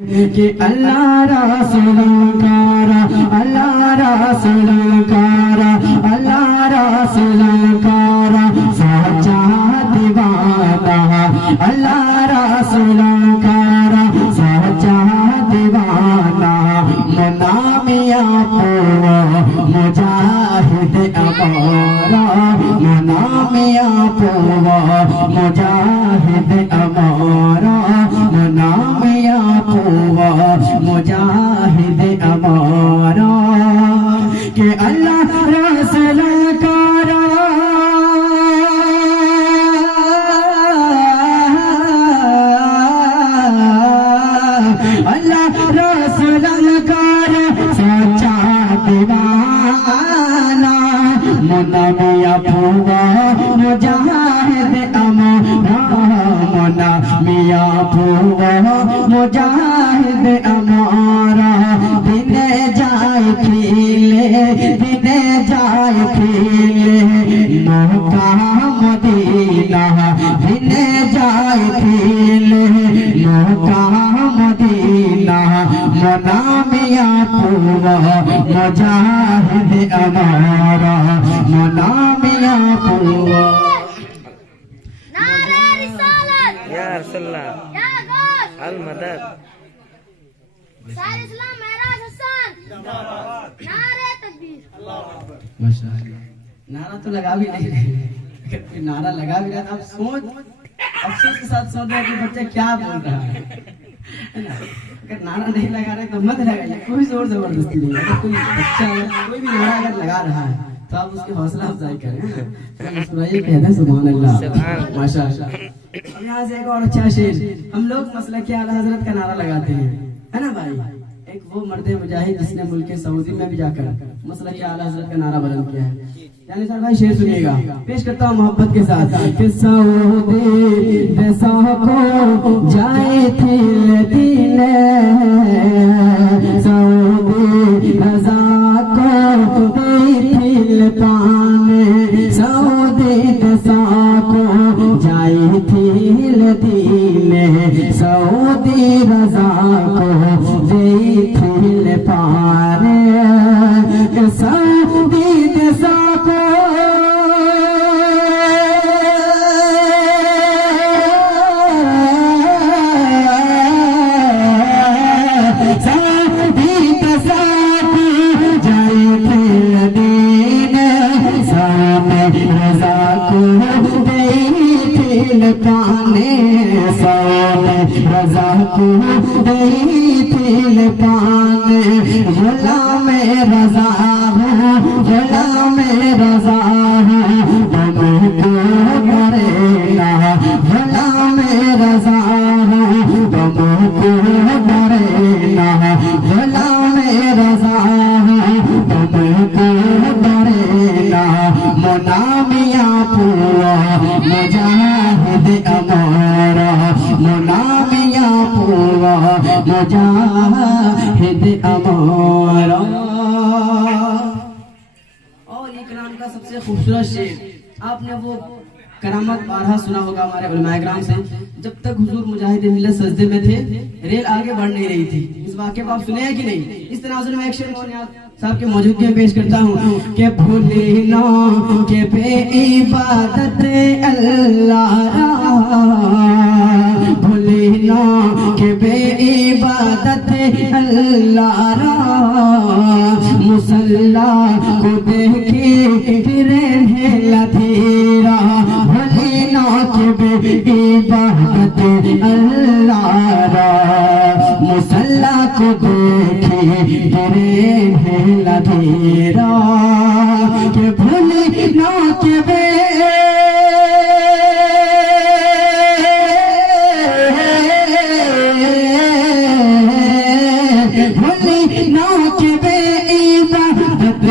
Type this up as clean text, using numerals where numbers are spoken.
कि अल्लाह रसूलकारा अल्लाह रसूलकारा अल्लाह रसूलकारा सच्चा दीवाना अल्लाह रसूलकारा सच्चा दीवाना मुनामिया पूरा मुजाहिद अमारा मुनामिया पूरा मुजाहिद अमारा मुनामिया पूरा मुजाहिद अमारा के अल्लाह रसूलकारा अल्लाह रसूलकारा सच्चा दीवाना मुनामिया पूरा मुजाहिद अमारा मुनामिया पूरा मुजाहिद अमारा दिन जाए खिले मक्का मदीना दिन जाए खिले मक्का मदीना मुनामिया पूरा मुजाहिद अमारा मुनामिया पूरा या रसूलल्लाह अल मदद सारे इस्लाम महराज हसन नारे तकबीर माशाअल्लाह। नारा तो लगा भी नहीं रहे, अगर नारा लगा भी रहा तो आप सोच अफसोस के साथ सोच रहे कि बच्चा क्या बोल रहा है ना। अगर नारा नहीं लगा रहे तो मत लगाइए, कोई जोर जबरदस्ती नहीं। अगर कोई बच्चा कोई भी नारा अगर लगा रहा है तो आप उसकी हौसला अफजाई करें, मुस्कुराइए, कहते हैं सुभान अल्लाह माशाअल्लाह। अब यहाँ से एक और अच्छा शेर, हम लोग मसला के आला हजरत का नारा लगाते हैं, है ना भाई। एक वो मर्द मुजाहिद जिसने मुल्क सऊदी में भी जाकर मसला के आला हजरत का नारा बुलंद किया है। यानी सर भाई शेर सुनिएगा, पेश करता हूँ मोहब्बत के साथ कि सऊदी देशों को जाए थी दीने सऊदी रजा को थी पाने सऊदी देशों को जाए थी दीने सऊदी रजा को दे थी पाने सऊदी देशों रजा को दई थी पाने गुलाम रजा गुलाम रजा तुमको करेगा गुलाम रजा तुमको करेगा गुलाम रजा तुमको करेगा मुनामिया पूरा मुजाहिद अमारा मुनामिया पूरा मुजाहिद अमारा। और इकराम का सबसे खूबसूरत शेर आपने वो करामत बारहा सुना होगा हमारे उलमाए किराम से। जब तक हुजूर मुजाहिद मिल्लत सजदे में थे, रेल आगे बढ़ नहीं रही थी। इस वाक़े को आप सुने हैं कि नहीं? इस तनाजुर में एक शेर साहब के मौजूदगी में पेश करता हूँ कि भूले ना के बेइबादत अल्लाह भूले ना के बेइबादत अल्लाह मुसल्ला को देखे फिरे लधीरा भूले ना के बेइबादत अल्लाह मुसल्ला को देखे फिरे लधीरा के भूले ना के बे भूले ना के बेइबादत